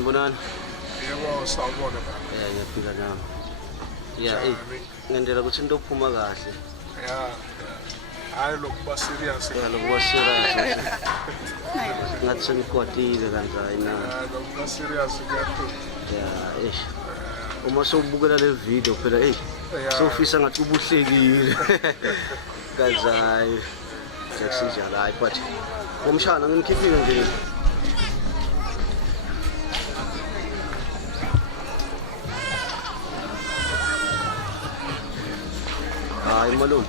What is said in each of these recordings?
Bunan. Yebo sawubona baba. Ngiyaphila nami. Ngendlela ukuthi into ophuma kahle. Hayi lokuba serious. Lokuba serious. Ngathi sengikwatile kanjani lokuba serious kuyaphila. Uma sowubukela le video phela sofisa ngathi ubuhlekile. Kanjani. Sekusijala hayi but ngomshana ngimkhiphile nje. Ay, malume.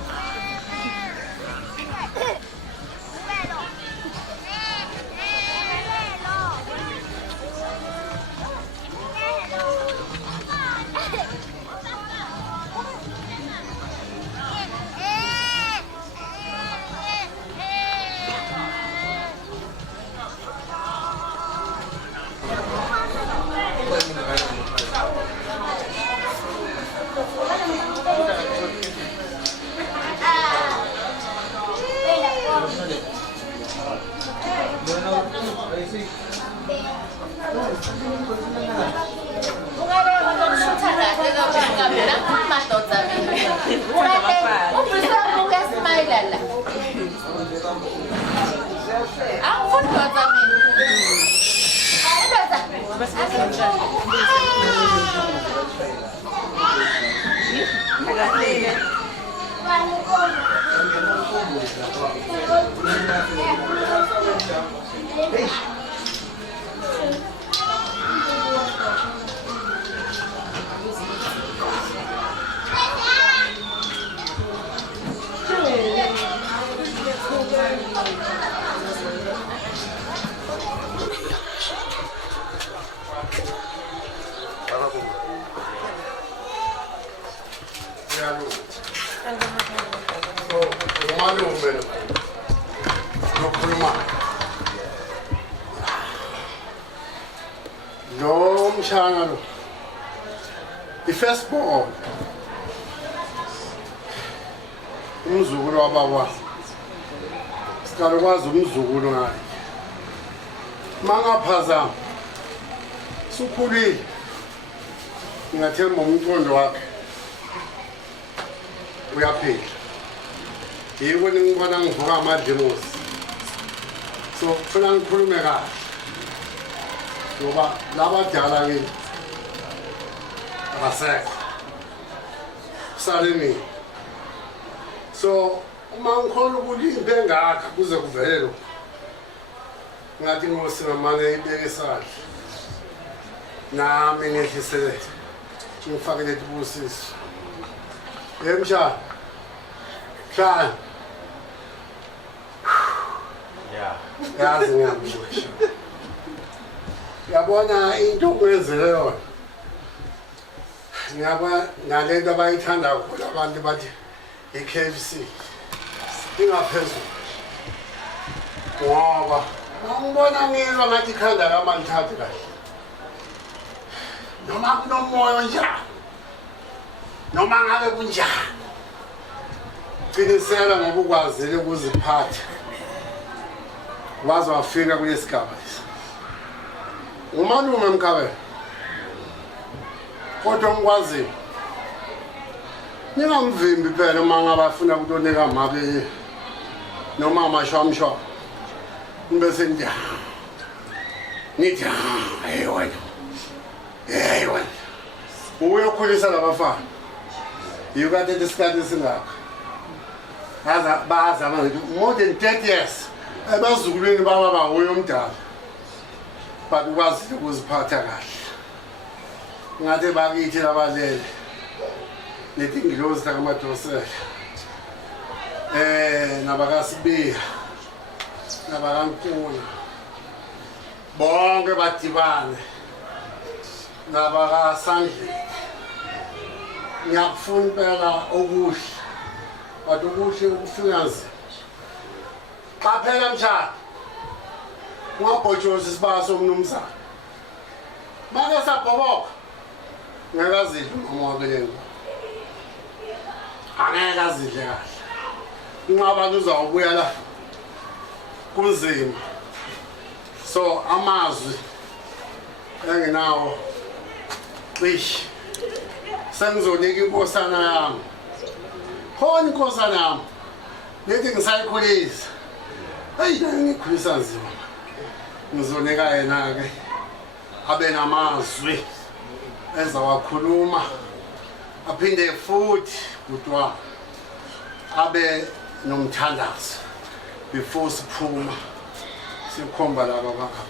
The firstborn, umzukulu wababa, sikalokwazi umzukulu ngayo. Mangaphazama, sukhulile, ngingathemba umqondo wakhe uyaphila. Yiko ningibona ngivuka amademos. So kufuna ngikhulume kahle. Ngoba labadala ke abasekho. Salini. So uma ngikhona ukulimba engaka kuze kuvele lo. Ngathi ngosi namane ibeke isandla. Nami ngehlisele. Ngifakele ibusisi. Yemsha. Try. Yeah. Yazi ngiyabusha. Yabona into okwenzele yona. Ngiyaba nalento abayithanda kakhulu abantu bathi iKFC. Ingaphezulu. Ngoba ngibona ngizwa ngathi ikhanda lami ngithathe kahle. Noma kunomoya njani. Noma ngabe kunjani. Qinisela ngoba ukwazile ukuziphatha. Waze wafika kulesigaba lesi. Umalume Mkhabela. Kodwa ngikwazi. Ningamvimbi phela uma ngabe afuna ukutonika mabe noma amashwamshwa. Bese nje. Nithi hey wena. Hey wena. Uyokhulisa labafana. Yikade isikhathi singaka. Bazama more than 30 years. Abazukulweni baba bahoyo umdala. but ukwazile ukuziphatha kahle. Ngathi bakithi labalele lethi ingilozi takamadosela nabakasibiya nabakankuna bonke badibane nabakasandleni. Ngiyakufuna impela okuhle but okuhle ukufika nzima. Xa phela mshado ungabhotshoza isibaya somnumzana make sabhoboka ngeke azidle noma wabeleni angeke azidle kahle. Unqaba uzawubuya la kunzima. So amazwi enginawo cishe sengizonika inkosana yami khona inkosana yami lethi ngisayikhulisa. Hayi ngikhulisa nzima. Ngizonika yena-ke abe namazwi ezawakhuluma aphinde futhi kuthiwa abe nomthandazo before siphuma sikhomba laba bakho.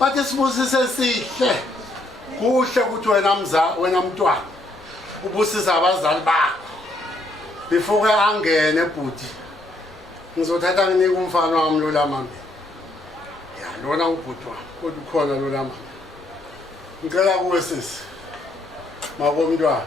Bathi sibusise sihle kuhle ukuthi wena mntwana ubusisa abazali bakho before ke angene ebhuti. Ngizothatha nginika umfana wami lolamami. Ya lona ubhuti wami kodwa ukhona lolamami. Ngicela kuwe sisi makomntwana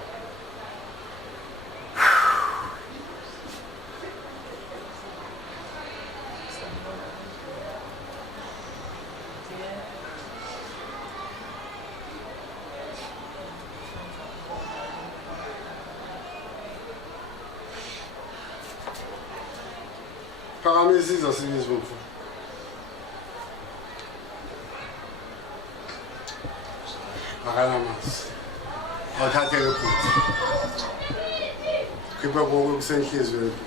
phakamisa isizwe sibizwe mfana. Akanamanzi awuthathe ke futhi khipha konke kusenhlizweni.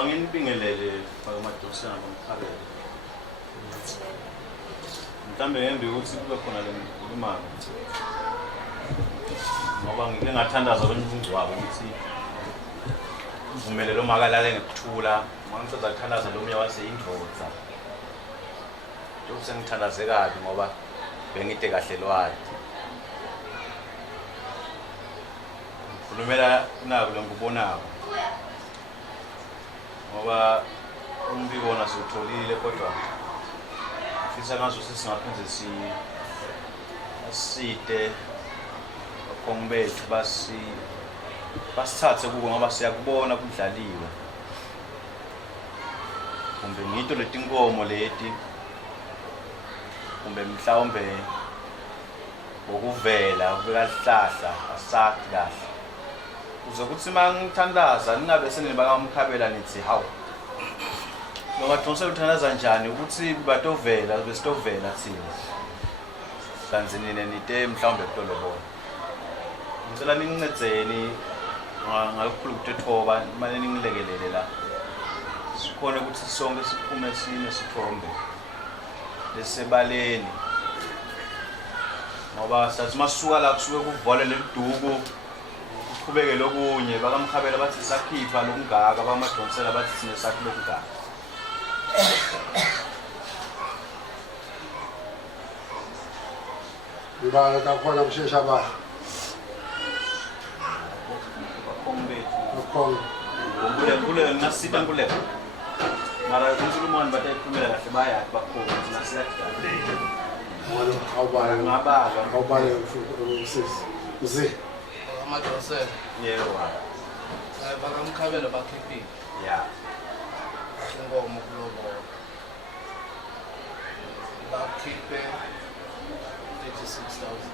Anginibingelele bakamadosana Mkhabela. Mhlambe ngembi ukuthi kube khona le mali ngoba ngike ngathandaza kwenkunzi wabo ukuthi uvumele lo makalale ngekuthula mangicela ukuthandaza lo mya wase indvodza sengithandaze kabi ngoba bengide kahle lwayo. Khulumela nako lengikubonako ngoba umbiko wona siwutholile kodwa fisa ngazo sisingaphenze siside bakhomo bethu basithathe kuko ngoba siyakubona kudlaliwe. Kumbe ngito letinkomo leti kumbe mhlawumbe ngokuvela kubekalihlahla asathi kahle uze kuthi mangithandaza ningabe senibaka Mkhabela nithi hawu ngoba thonsela uthandaza njani ukuthi batovela besitovela thina kanzi nine nite mhlawumbe kulobona. Ngicela ningincedzeni ngalikhulu ukuthethoba manje ningilekelele la sikhona ukuthi sonke siphume sine sithombe lesebaleni ngoba sathi masuka la kusuke kuvala leliduku kuqhubeke lokunye baka Mkhabela bathi sakhipha lokungaka bamadonsela bathi sine sakhe lokungaka. Ngibala kakhona kushesha ba bakhomo kule nasita kule mara kunzulumani batayiphumela kahle bayathi bakhomo nasiyadala wona awubala usisi mzi amadosela yebo baka Mkhabela bakhiphile ya inkomo kulobolo bakhiphe 36,000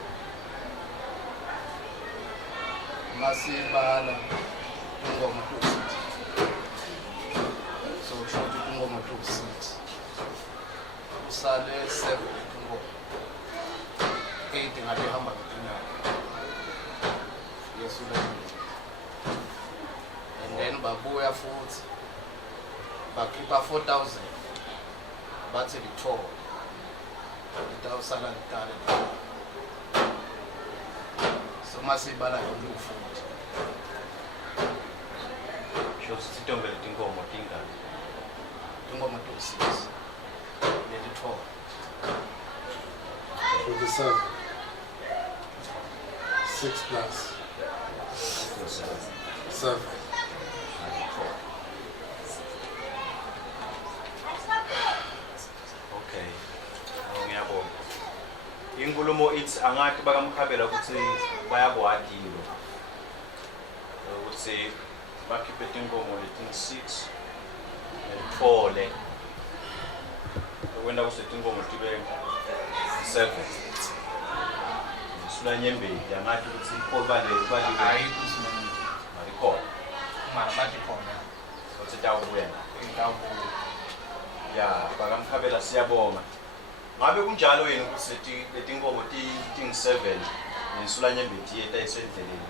masibala inkomo 2 so shothi inkomo 2 usale 7 inkomo 8 ngabe hamba kunyaka yesula and then babuya futhi bakhipha 4,000 bathi lithola litawusala litale so masibala yonke futhi sho sitombe letinkomo tingani inkomo 26 letithola 97. 6 plus 7. Okay. Ngiyabonga. Inkulumo ithi angathi bakaMkhabela ukuthi bayakwadi yilo. Ukuthi bakhiphe inkomo leti-6 nelithole. Ukwenda kusethi inkomo tibe 7. Sulanyembeli angathi ukuthi ikhobale Hayi kusimama. Malikho. Bathi khona. Uthi tawubuya. Ngiyabonga. Ya, bakaMkhabela siyabonga. Ngabe kunjalo yini ukuthi leti inkomo ti-7 nesulanyembeli yeta isendleleni?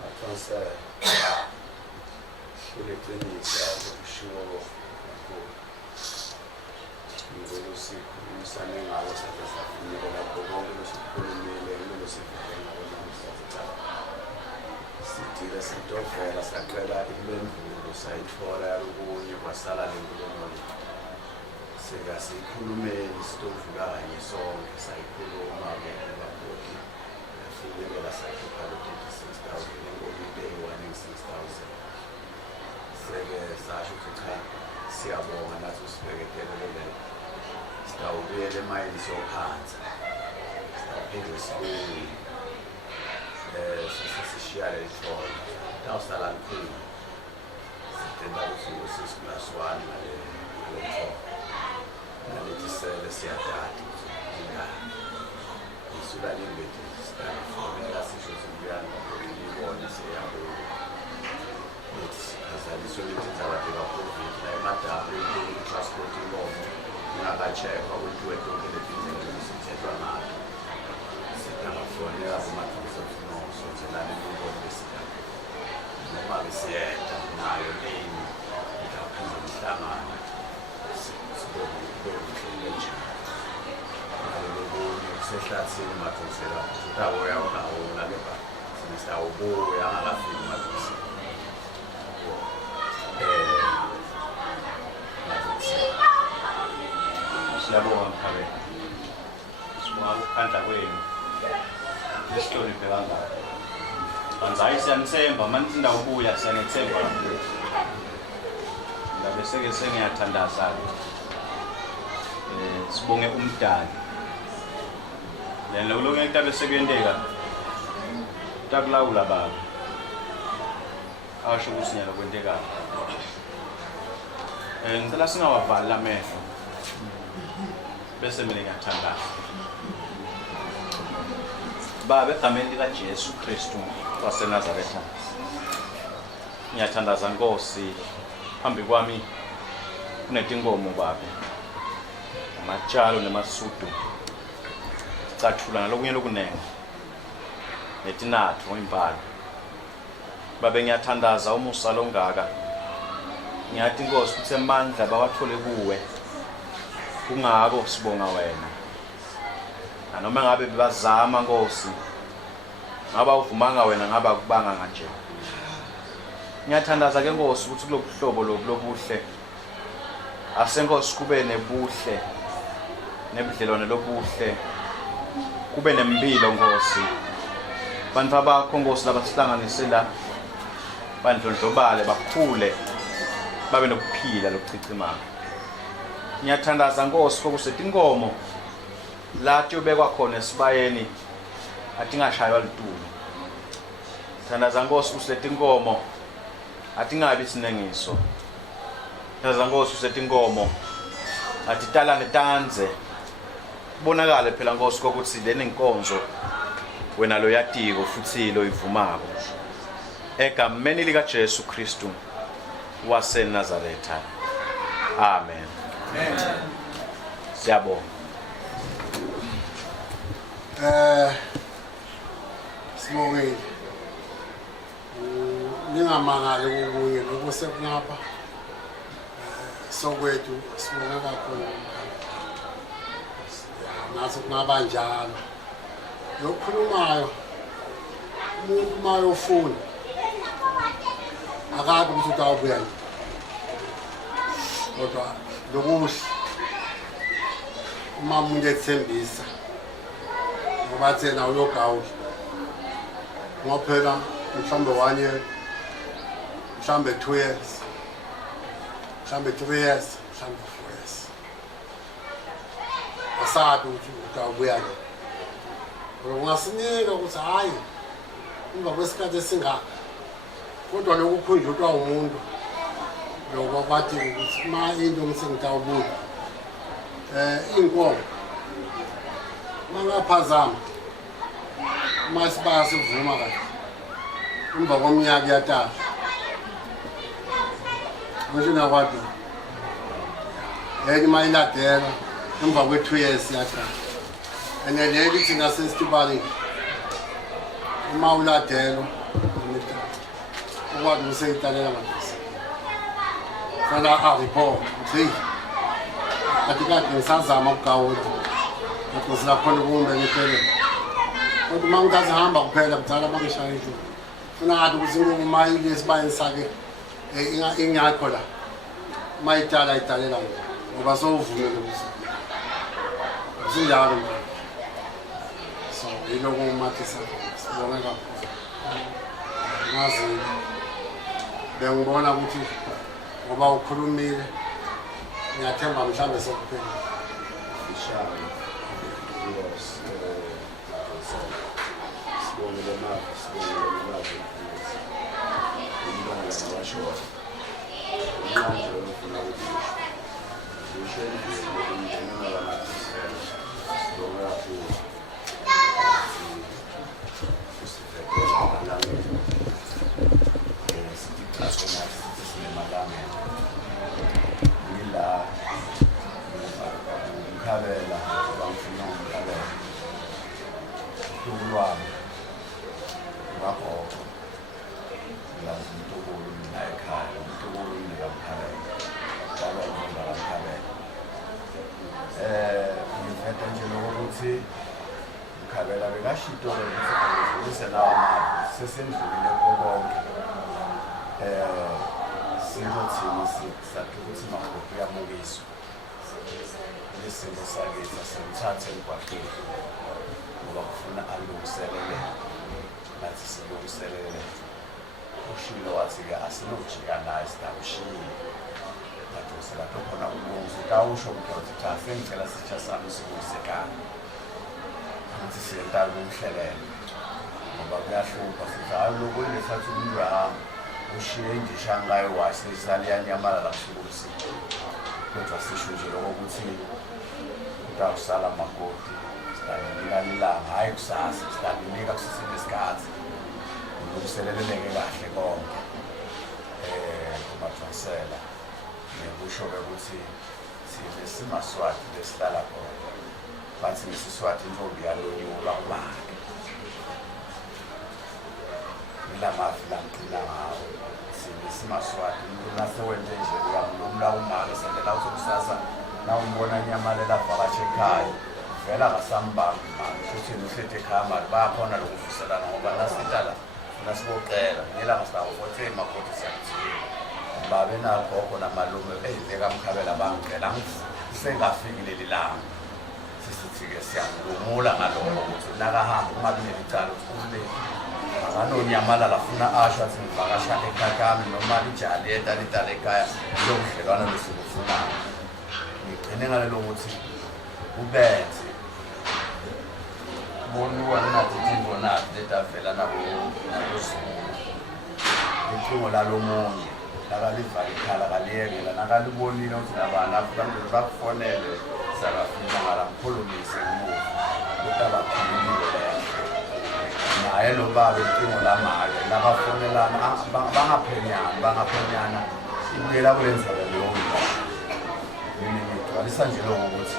Mathonse. Kuleqiniso akushiwo kakhulu. Ngizolose ukumisana ngawo safinyelela lapho konke lesikhulumile ngilosifike ngawo namhlanje. Sithile sitofela saqela impendulo sayithola yakunye kwasala lenkulumo. Sikhulumeni sitovuka kanye sonke sayikhuluma ngababhoti. Yafinyelela sakhipha 36,000 inkomo day 16,000. Seke sasho ukuthi cha siyabonga nathi usibheketelele sitawubuyela emayini siyophansi sitawuphinde sibuye sisishiya lethona tawusala likhulu sidinga kufika 6 plus 1 ngale thona nalethi sele siyadada ingane isula limbeti sitawufonela sisho sibuyana ngokuyibona siyabuya azaliswe lethenza abantu ba-COVID la emadamu transport inkomo ingakachekwa ukuthi wedonke letindlela elisithethwa ngayo sitangafonela kumathulusonoso njelane inkomo lesigaba noma-ke siyenda nayo nini itaphinde ihlangana sibone njani nayo lokunye kusehlathini mathusela sitawoya unawona kepha sinisitawubuya angakafiki mathusela Siyabonga Mkhabela. Sibonga ukukhandla kwenu. Lesihloniphe kangaka. Banzayi siyanithemba manje sindawubuya siyanethemba kakhulu. Ngabe seke sengiyathandaza sibonge umdali. Lena kulonke into besekuyenteka. Takulawula baba. Asho ukuthi nyalo kwenteka. Ngicela singawavali amehlo. Bese mina ngiyathandaza. Baba egameni lika Jesu Kristu waseNazaretha. Ngiyathandaza Nkosi phambi kwami kunetinkomo baba. Amatshalo nemasudu. Cathula nalokunye lokunenge. Netinatho impalo. Babe ngiyathandaza umusa longaka. Ngiyathi Nkosi ukuthi amandla bawathole kuwe. Kungako sibonga wena. Noma ngabe bazama Nkosi. Ngaba uvumanga wena ngaba kubanga kanje. Ngiyathandaza ke Nkosi ukuthi kulobuhlobo lobuhle. Asenkosi kube nebuhle. Nebudlelwane lobuhle. Kube nempilo Nkosi. Bantu abakho Nkosi labasihlanganise la. Bandlondlobale bakhule. Babe nokuphila lokuchicimana. Ngiyathandaza Nkosi kokusethi inkomo la tiyobekwa khona esibayeni atingashaywa litulo. Thandaza Nkosi kusethi inkomo atingabi sinengiso. Thandaza Nkosi kusethi inkomo atitala netanze. Bonakale phela Nkosi kokuthi leni inkonzo wena lo yatiko futhi lo ivumako. Egameni lika Jesu Kristu waseNazaretha. Amen. Siyabonga. Sibongile. Ningamangali kokunye lokho sekungapha. Sokwethu sibonga kakhulu. Naso kungaba njalo. Lokhulumayo umuntu mayofuna akabe ukuthi utawubuya. Kodwa lokuhle uma umuntu ethembisa ngoba thena uyogawula ngophela mhlawumbe 1 year mhlawumbe 2 years mhlawumbe 3 years mhlawumbe 4 years asabi ukuthi utawubuya-ke ungasinika ukuthi hhayi emva kwesikhathi esingaka kodwa lokhu kukhunjulwa umuntu lokho kwathi ukuthi ma into ngisengitawubuya iy'nkomo mangaphazama uma isibaya sivuma kahle emva komnyaka iyatasha ngisho nakwaphi enye uma iladela emva kwe-2 years iyatasha and leli thina sesitibalile uma uladelo ukwazi ukuseyitalela mabisi fana areport ukuthi kati kade ngisazama ukugawula kade ngisakhona ukumbekethelele kodwa uma ngithatha hamba kuphela kudala bangishaya ijulu funa kade ukuthi uma ilesibayeni sakhe ingakho la uma itala italela ngoba sowuvumele ukuthi sinjalo manje so yiloko umathisa sibonge kakhulu ngazi bengibona ukuthi ngoba ukhulumile ngiyathemba mhlawumbe sekuphela Mkhabela, bangifuna Mkhabela. Ukulwana. Ngakho ngazi Ntokozo mina ekhaya, Ntokozo mina Mkhabela. Baba ngomba Mkhabela. Ngifetha nje lokuthi Mkhabela bekashitole ukuthi lawa mali sesendlulile konke. Singothini sathi ukuthi makhophi yamukiswa. Isimo sakithi asimthathe emgwaqeni ngoba kufuna alungiselele nathi silungiselele ushilo wathi-ke asinojika naye sidawushiyile nathi lapho khona ulungiso utawusho ukuthi cha sengicela sitsha sami sibuyisekane ukuthi siyentala umhlelele ngoba kuyahlupha sithi hayi lokhu lesathi umuntu ahamba ushiye indisha ngayo wasesaliyanyamalala kusukuthi kodwa sisho nje lokho ukuthi utawusala makoti sidanika lilanga hayi kusasa sidanika kusesenesikhathi ulungiseleleleke kahle konke kumathonsela nekusho-ke ukuthi sine simaswati lesihlala khona bathi ngesiswati intombi yalonyulwa ubake ilamafi lamqina ngawo sine simaswati umuntu nasewenze nje uyamlumla umake sendela usokusasa nawumbona nyamalela vakatshe ekhaya vela ngasambambi manje futhi nifethe ekhaya mali bayakhona lokuvuselana ngoba nasitala nasiboqela ngelanga sitawufothe makoti siyakuthile babe nagogo namalume beyibeka Mkhabela bangicela sengafiki leli langa sisithi-ke siyamlumula ngalokho ukuthi nakahamba ungabi nelicala ukuthi akanonyamalala afuna asho athi ngivakasha ekhaya kami noma lijali litala ekhaya lobudlelwane besikufunayo ngigcine ngalelo ukuthi ubenze bonuwa nathi icingo nathi letavela nabozulu icingo lalomunye nakalivale ikhala kaliyekela nakalibonile ukuthi nabantu bakufonele sakafika ngalamkhulumise umuva ukuthi abakhululile leyo naye lo baba icingo lamake nabafonelana bangaphenyana ibuyela kulenzalo leyo ngigcwalisa nje lokho ukuthi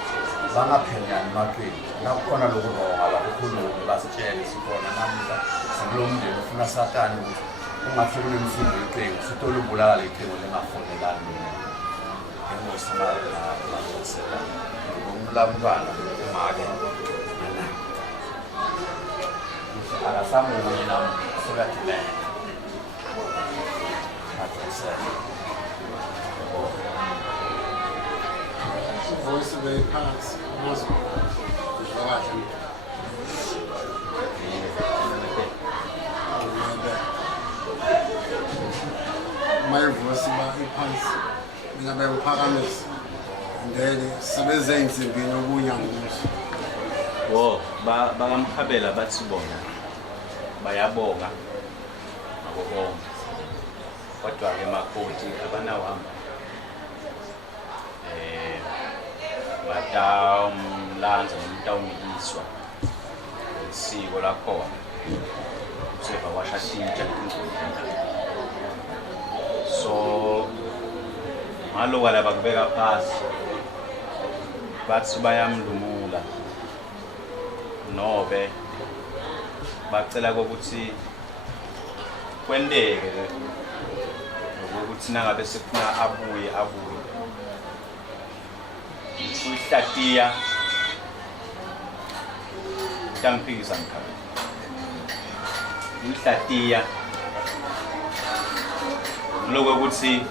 bangaphenyani emakweni nakukhona lokuronga bakukhulume basitshele sikhona namuhla sikulo mndeni ufuna satani ukuthi ungahlekule imisindo yeqembu sitole ubulala leqembu lingafonelani engosi mali namasela ngomlamntwana umake akasamunye nam sokadilele voice very phansi Ngazo. Ngizwakahle. Mayivusi ba iphansi. Ngingabe ngiphakamisa. Ngeke sebeze insimbini obunyanguzo. Wo, bakamkhabela bathi bona bayabonga ngako konke. Kodwa-ke makoti abanawamba. Batawumlanza noma batawunikiswa isiko lakhona. Useva washashintsha inkulumo. So ngaloka la bakubeka phasi bathi bayamlumula nobe bacela ukuthi kwendeke ukuthi nangabe sekufuna abuye uyihlatiya tamphikisa Mkhabela uyihlatiya lokho ukuthi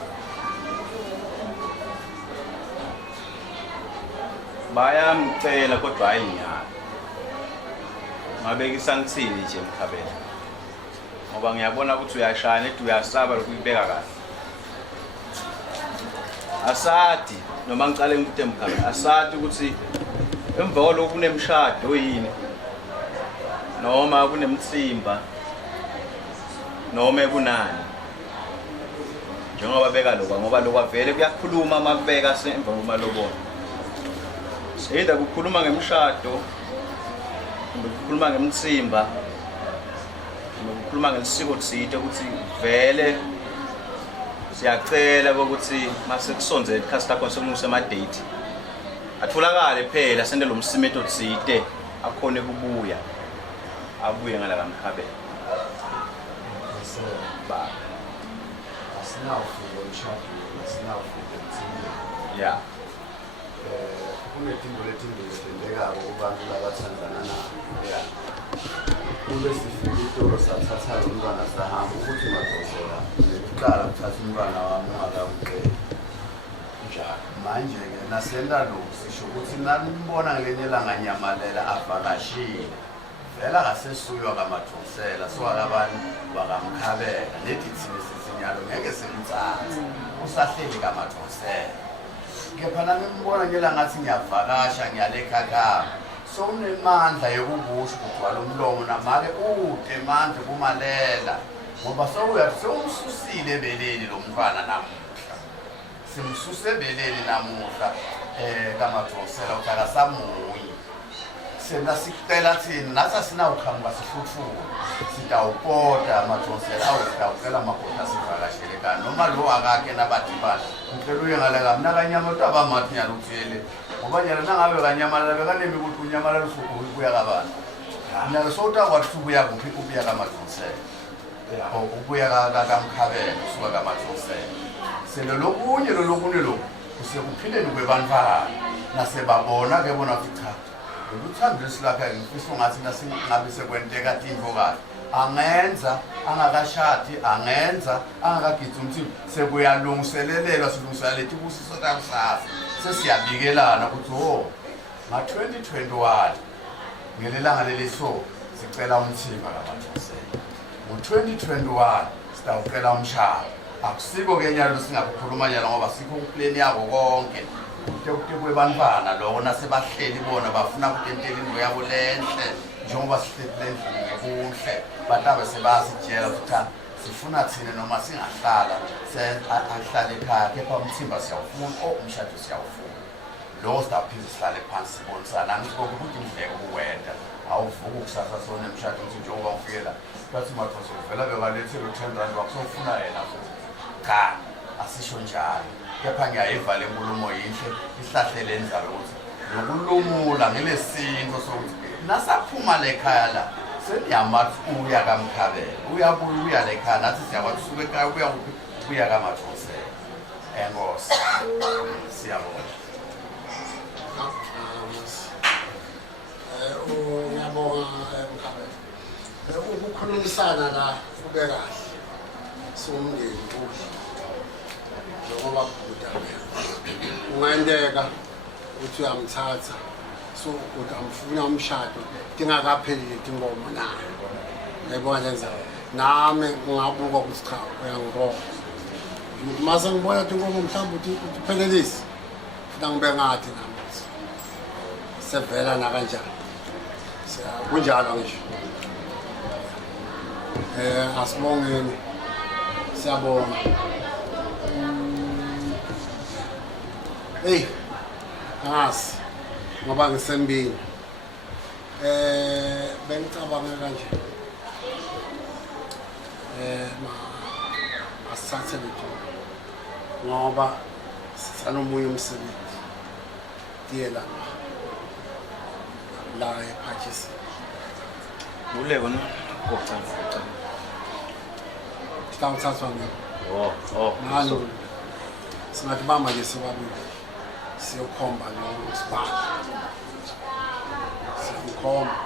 bayamcela kodwa hayi nyalo ngabekisa ngithini nje Mkhabela ngoba ngiyabona ukuthi uyashana ethi uyasaba lokuyibeka kahle asadi noma ngicale ngikude Mkhabela asadi ukuthi emva kwalokho kunemshado yini noma kunemtsimba noma kunani njengoba beka lokho ngoba lokho vele kuyakhuluma makubeka semva kumalobolo seyida kukhuluma ngemshado ukukhuluma ngemtsimba ukukhuluma ngesiko tsite ukuthi vele siyacela ukuthi mase kusonze ikhasi lakho sokunuse ama date atholakale phela sende lo msimetho tsite akhone kubuya abuye ngala kaMkhabela ba asinawufika umshado asinawufika umtsimba yeah kunezinto ezenzekako kubantu labathandana nabo kube sifika itolo sathatha lo mntwana sahamba ukuthi madosela nekuqala kuthatha umntwana wami ungakamqeli njalo manje-ke nasenta lokhu sisho ukuthi nanimbona ngelinye ilanga nyamalela avakashile vele akasesuywa kamadosela sowakabani bakaMkhabela nethi thina sisinyalo ngeke simthathe usahleli kamadosela kepha nami ngibona ngelanga ngiyavakasha ngiyalekhakha so unemandla yokukusho ukugcwala umlomo namake ude manje kumalela ngoba sewumsusile ebeleni lo mntwana namuhla simsuse ebeleni namuhla kamadosela ukuthi akasamuyi sena sicela thina nathi asinawuqhamuka sihluthuka sitawupota amadosela awusitawucela amagoda sivakashele kani noma lo akakhe nabadibana ngicela uye ngale kamna kanyama uthi abamathi nyalo uthiyele ngoba nyalo nangabe kanyamalala bekanembi ukuthi unyamalala usukuya kabani nyalo sowutakwathi ubuya kuphi ubuya kamadosela ubuya kaMkhabela usuka kamadosela selo lokunye lokhu kusekuphileni kwebantwana nasebabona-ke bona ukuthi cha ukuthanda lesilapha ngifisa ungathi nasingabe sekwenteka tinto kahle angenza angakashadi angenza angakagidza umtsimba sekuyalungiselelelwa silungiselela lethi kusiso takusasa sesiyabikelana ukuthi nga-2021 ngelelanga leliso sicela umtsimba kamadosela ngo-2021 sitawucela umshado akusiko-ke nyalo singakukhuluma nyalo ngoba sikho kupleni yabo konke kude kwebantwana loko nasebahleli bona bafuna ukutentela into yabo lenhle njengoba sihleli endlini kuhle batabe sebasitshela ukuthi sifuna thina noma singahlala ahlale ekhaya kepha umtsimba siyawufuna umshado siyawufuna lo sitaphiza sihlale phansi sibonisana angikho ukuthi ngidleke ukuwenda awuvuka ukusasa sona emshado ukuthi njengoba ufikela bathi mathoso uvela bekalethele u-10 rand wakusofuna yena futhi cha asisho njalo kepha ngiyayiva le nkulumo yinhle ihlahlele enzalo ukuthi nokulumula ngelesinto sokuthi nasaphuma lekhaya la seniyamathi uya kaMkhabela uyabuya uya lekhaya nathi siyakwathi usuke ekhaya uya kamadosela enkosi siyabonga Ngiyabonga Mkhabela ukukhulumisana la kube kahle somndeni kuhle njengoba kudala ungayendeka uthi uyamthatha so ukuthi amfuna umshado tingakapheli tingoma nayo yayibona lenzayo nami ngingabuka ukuthi cha uyangibona mase ngibona tingoma mhlawumbe ukuthi uphelelisi funa ngibe ngathi nami sevela na kanjani kunjalo ngisho asibongeni siyabonga hey angazi ngoba ngisembini bengicabanga kanje asithathe lethu ngoba sisanomunye umsebenzi diyela la ephathisi Ule wena kokucela. Sitawuthathwa ngini ngalo singathi bamba nje sobabili siyokhomba lo sibhala sikhomba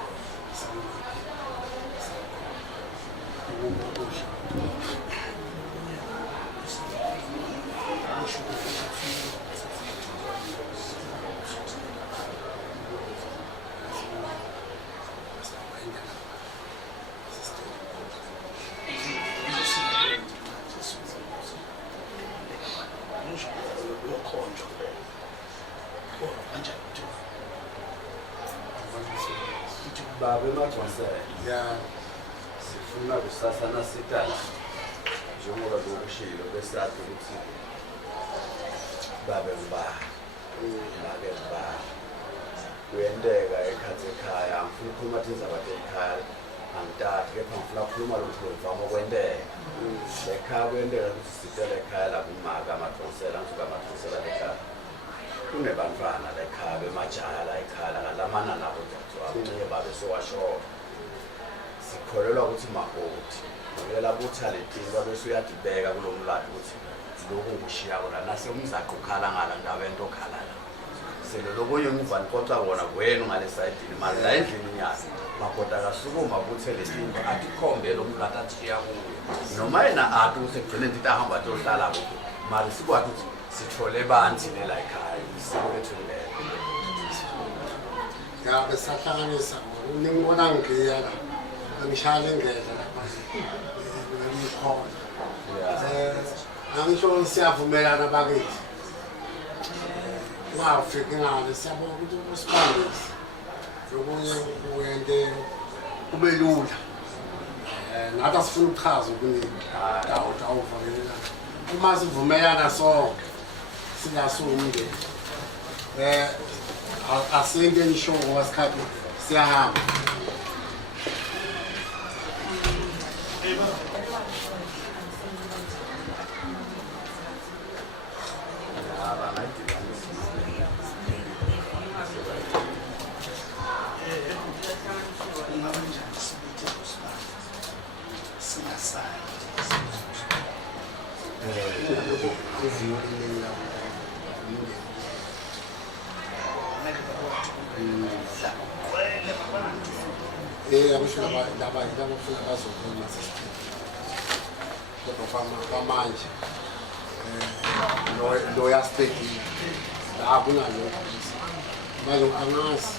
Babe Mxolisi yeah sifuna kusasa nasitala njengoba lokushilo bese athi ukuthi babe ngiba kuyenteka ekhathi ekhaya angifuni ukukhuluma thina abantu ekhaya angithathe kepha ngifuna ukukhuluma lokho kuvama ukwenteka ekhaya kuyenteka ukuthi sitele ekhaya la kumaka Mxolisi ngisuka Mxolisi la ekhaya kunebantwana la ekhaya bemajaya la ekhaya ngalamana nabo abanye babe sowashoka sikholelwa ukuthi makoti ngiyela buthalentini babe suyadibeka kulomlando ukuthi lokho ngishiya kona nase umzaqo ukhala ngala ndawo into okhala la selo lokunye ngivani konca wona wena ngale side imali la endlini nyasi makota kasukuma buthalentini athi khombe lomlando athi kuyo noma yena athi ukuthi egcine into ahamba tohlala kuyo mali sikwathi ukuthi sithole banzi la ekhaya sikho lelo ya besahlanganisa ngibona ngiya la ngishaya ingedla lapha ngikhona ngisho siyavumelana bakithi ungafiki ngale siyabona ukuthi usibandisi lokunye uwente kube lula nathi asifuna ukuchaza okuningi awuvalela uma sivumelana sonke siyasungile asente nisho ngasikhathi siyahamba manje lo yaspeki la kunalo manje angazi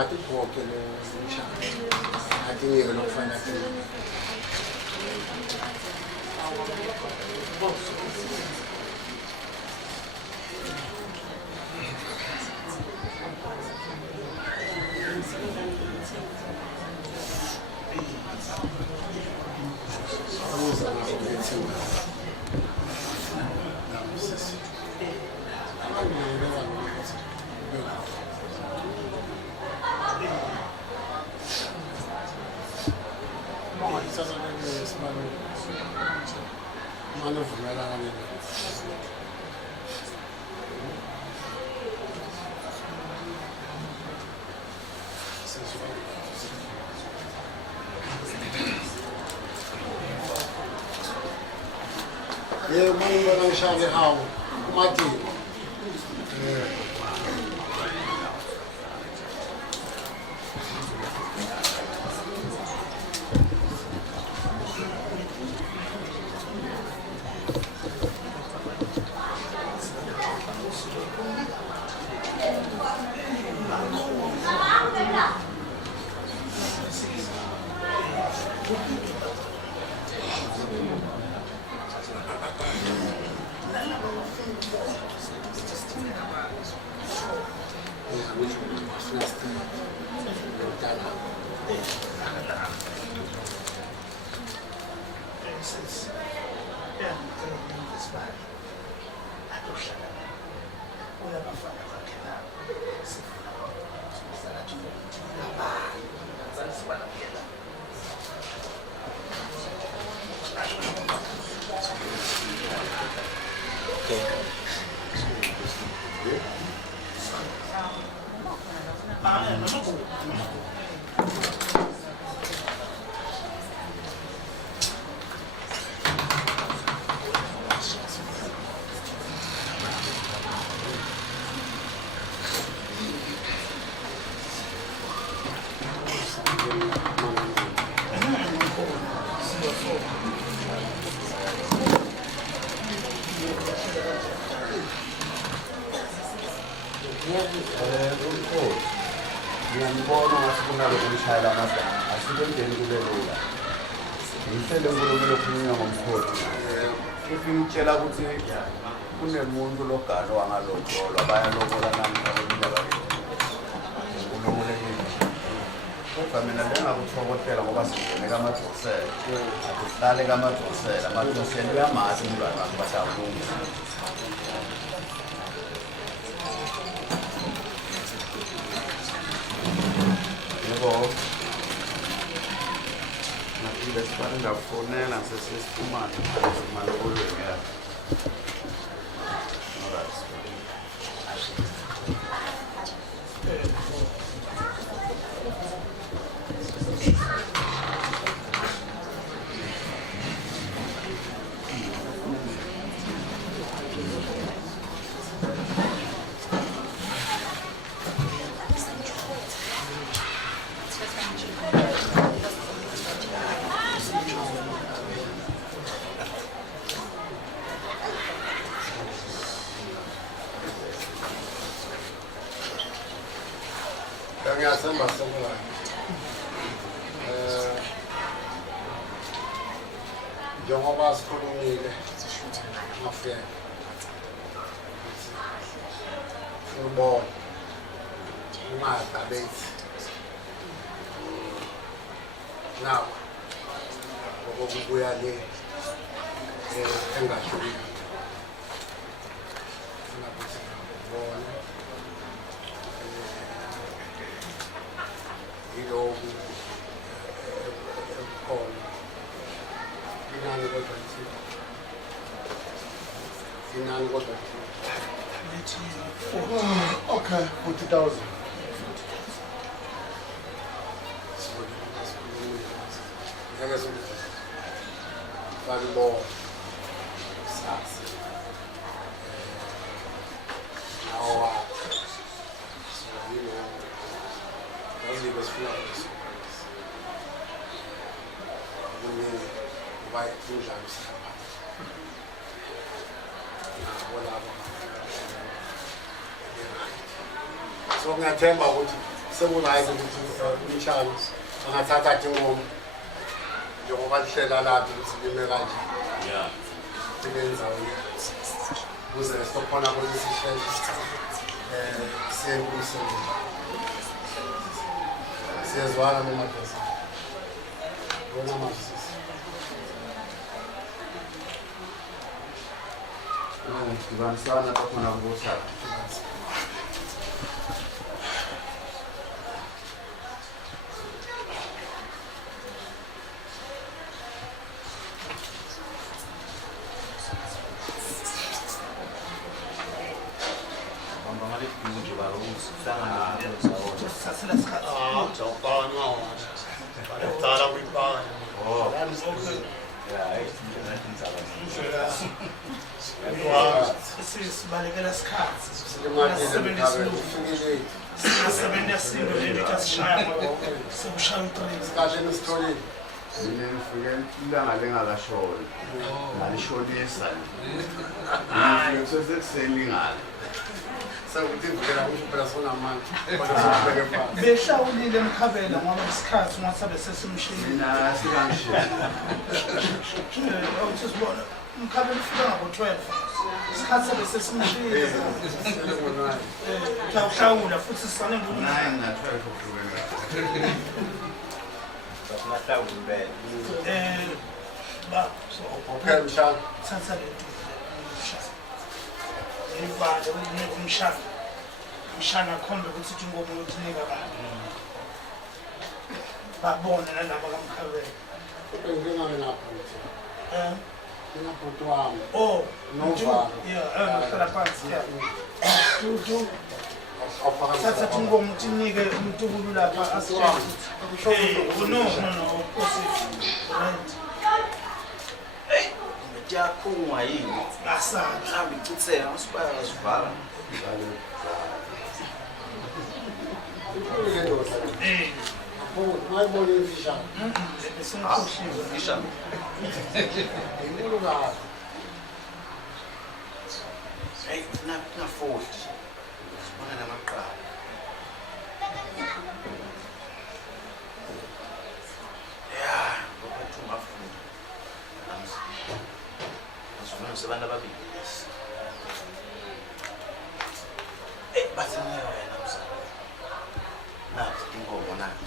athi konke lo mshado athi ngeke lokufana Yeah, money when I shall how Mati. Ngiyangibona ngathi kunalokhu kushayela amadama asikendeni kube lula ngihlele nkulumo lokhulunywa ngomkhodi if ngitshela ukuthi kunemuntu logalo wangalotholwa bayalobola namhlanje nkulumo lenyini kodwa mina bengakuthokotela ngoba singene kamadosela akuhlale kamadosela amadosela uyamazi umntwana wami basawulungisa Besifana ngafonela sesisiphumana malobolo yakhe. Ngiyathemba sokula njengoba sikhulumile Mafuyeka ubona ungadabeti nawo ngokubuya le engahluli bona ilobu ekhona inani kodwa inani kodwa okay 40,000 ngeke sokuthi balibona sazi nawa so you know that's the best flowers vai kunjani sihamba nabo labo so ngiyathemba ukuthi sekungayi ukuthi umshana angathatha ingomo njengoba lihlela lapho ukuthi lime kanje kulenzayo ukuze sokhona ukuthi sisheshe siyenkuliseni siyezwana nomadosa bona manje Dibansana khona kubusa sibalekela isikhathi sisebenza singo lento asishaya sokushaya kahle mina ngifike ilanga lengakashoni ngalishonisa ngifike sekuseni ngale sekuthi ngivela ukuthi phela sona manje kodwa sibeke phansi behlawulile Mkhabela ngoba isikhathi ungasabe sesimshini mina sikamshini awuthi sibona Mkhabela ufika ngabo-12 isikhathi sebe sesimshile uhlawula futhi sisane mbulu 9 na 12 uhlukene Okay, mshana. thatha le nto ngivale ukunika umshana akhombe ukuthi uthi inkomo yokunika abantu babone nalaba kaMkhabela Ngingake ngaphuthi. Ngingaphuthi wami. oh Novalo. ngihlala phansi thatha inkomo uthi inike umtukulu lapha asitshela no kosi right Yakhungwa yini asala mhlawumbe icitheka usibaya wazivala Ngayibona imfishane. besimkhohliwe isha Inkulu kahle. hey na 40 sibona namaqala yeah ngoba thumafuna asifuna sebantu ababili bathi niyo wena mzala nathi inkomo nathi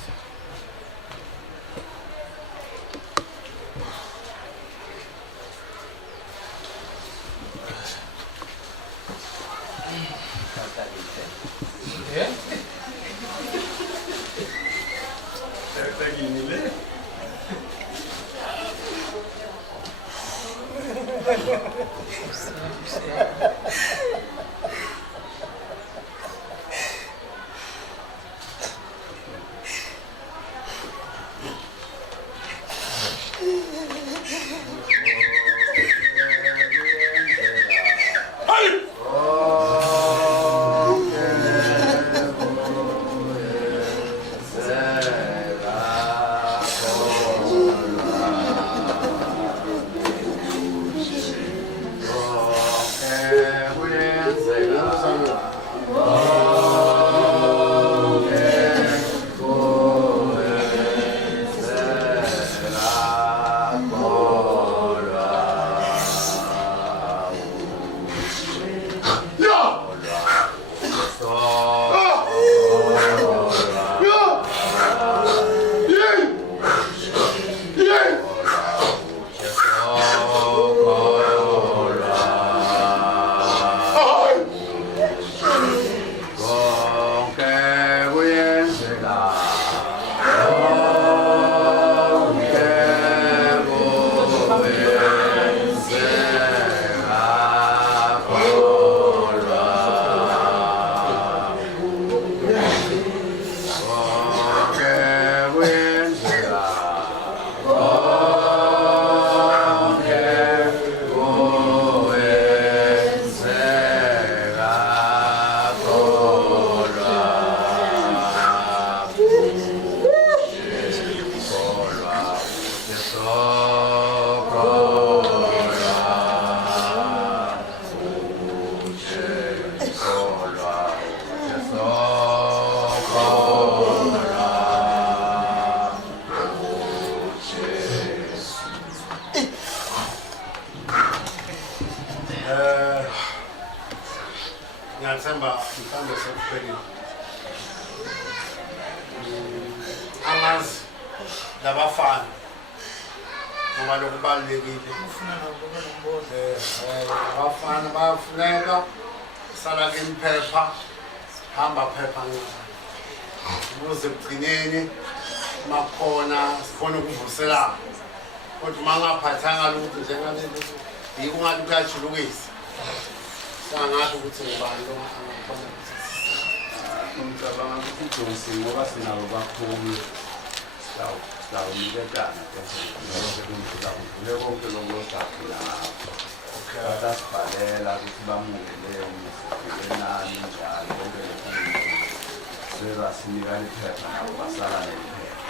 Ngiyathemba mhlawumbe sekuphelile. Amazi labafana ngoba lokubalulekile ufuna nabo benombono abafana bayafuneka sala ke imphepha hamba phepha ukuze kugcineni makhona sifone ukuvuselana kodwa mangaphathanga lutho njengalento yikungathi kuyajulukisa sangasho ukuthi ngibani lo angakhona Ngicabanga ukuthi uJosi ngoba sinabo bakhulu sawuniketana uvule konke lokuzaphila ngakho basibhalela ukuthi bamukeleyo nani njalo konke lokhu sebasinika iphepha nabo basala neliphepha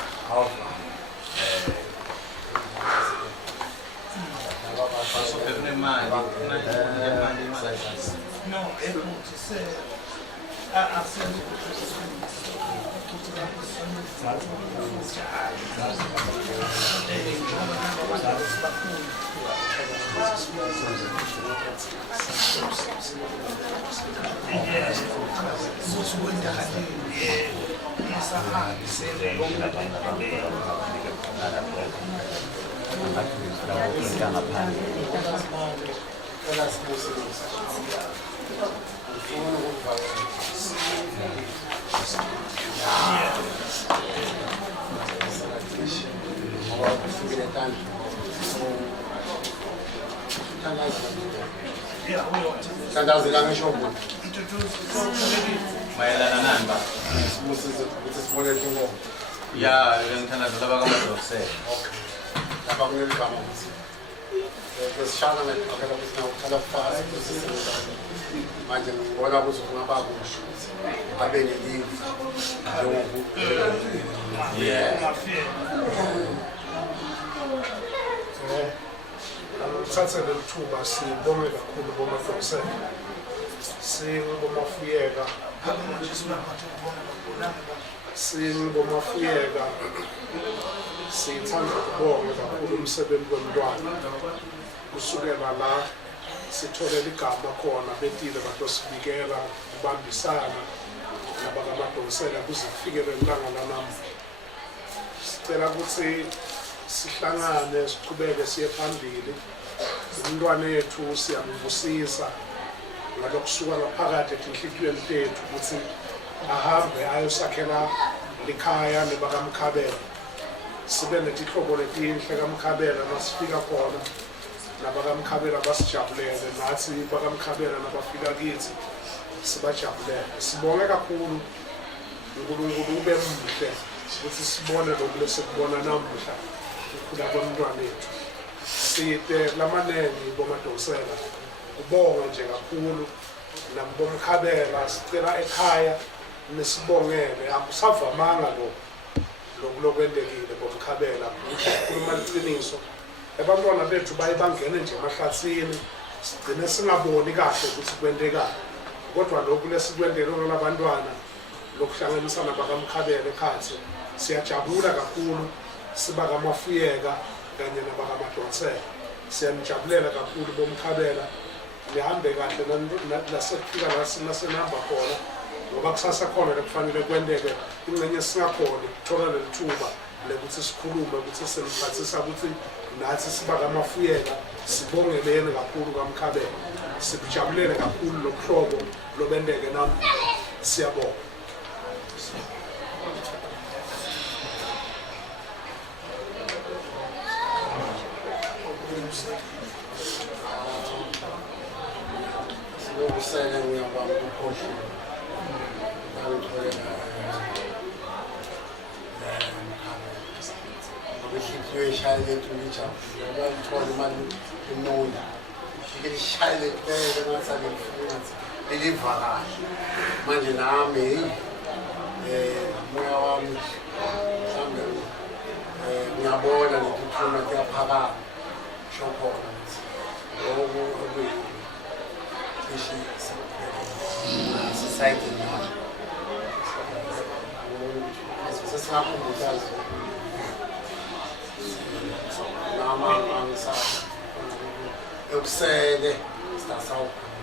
no ebuthi se mayelana nani ba? Ya, ngithandaza laba kamadokotela. Lapha kunelibanga ukuthi sesishana ngempakela ukuthi nawuqala ukufaka manje ngibona ukuthi kungaba kusho ukuthi abe nelivi Uthathe leli thuba sibonge kakhulu bomadokotela singomafuyeka singomafuyeka sithanda ukubonga kakhulu umsebenzi womntwana kusukela la sitholela igama khona betile batosibikela ukubambisana nabakamadokotela kuze kufikele ilanga lanamuhla. Sicela ukuthi sihlangane siqhubeke siye phambili umntwana yethu siyambusisa ngalokusuka ngaphakathi enhlitiyweni tethu ukuthi ahambe ayosakhela likhaya nebaka-Mkhabela sibe netihlobo letinhle ka-Mkhabela masifika khona nabaka-Mkhabela basijabulele nathi baka-Mkhabela nabafika kithi sibajabulele. Sibonge kakhulu uNkulunkulu ube muhle ukuthi sibone lokhu lesikubona namuhla ukukhula kwemntwana yethu. Side lamanengi bomadokotela ubonga nje kakhulu nabomkhabela sicela ekhaya nesibongele akusavamanga lokwendekile bomkhabela ukukhuluma iqiniso. Abantwana bethu baye bangene nje emahlathini sigcine singaboni kahle ukuthi kwendekani kodwa lokhu lesikwendele labantwana lokuhlanganisana bakaMkhabela ekhathi siyajabula kakhulu sibakaMafuyeka kanye nabakamadokotela siyamjabulela kakhulu bomkhabela nihambe kahle nasekufika nasenihamba khona ngoba kusasa khona lekufanele kwendeke ingxenye singakhona ukuthola leli thuba lekuthi sikhulume ukuthi seniphathisa ukuthi nathi sibakaMafuyeka sibongelene kakhulu kaMkhabela sibujabulele kakhulu lokuhlobo lobendeke nami siyabonga. Sibongisele ngiyabamba ukukhohlwa ngangitholela ngoba ishayile lethu ngijabule ngoba ngithola imali emunya ifike lishayile kuphela ngathi ngifuna liliva kahle manje nami moya wami mhlawumbe ngiyabona nokuthuma kuyaphakama sho khona ukuthi society now. Sesingakhumbulazi nama angisasa ekusele sasawukhona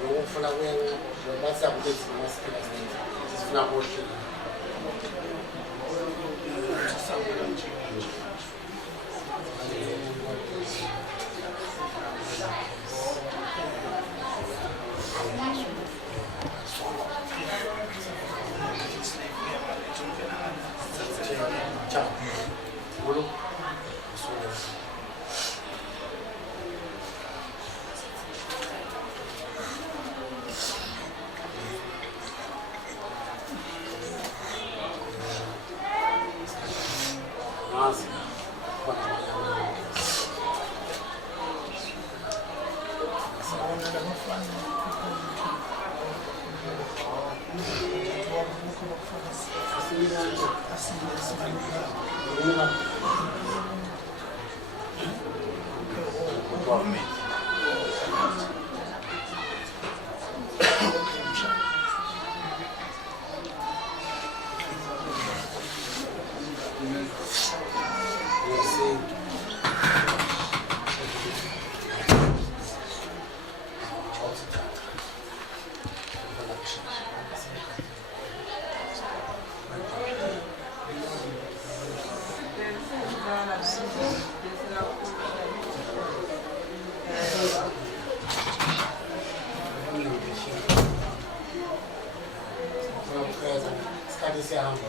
lokufuna kwena basabuthi sifuna kuhle isikhathi siyahamba.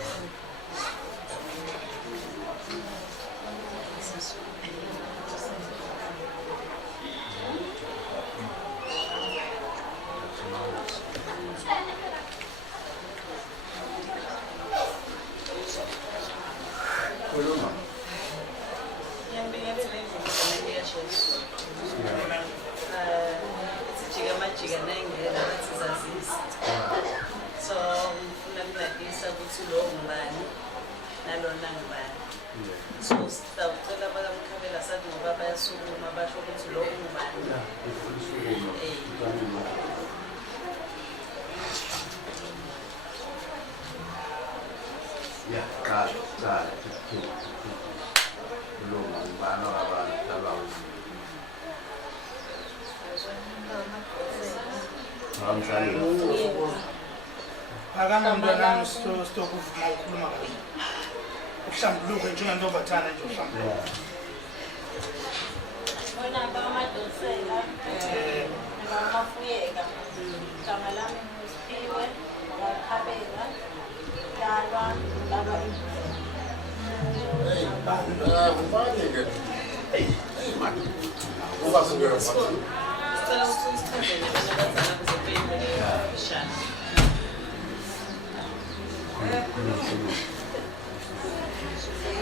Akamntwana sitokuvuma ukukhuluma kahle. Uhlambuluke njengentombazana nje uhlambuluke. Bona bamadosela Mafuyeka. Igama lami Mxolisi Mkhabela. Dalwa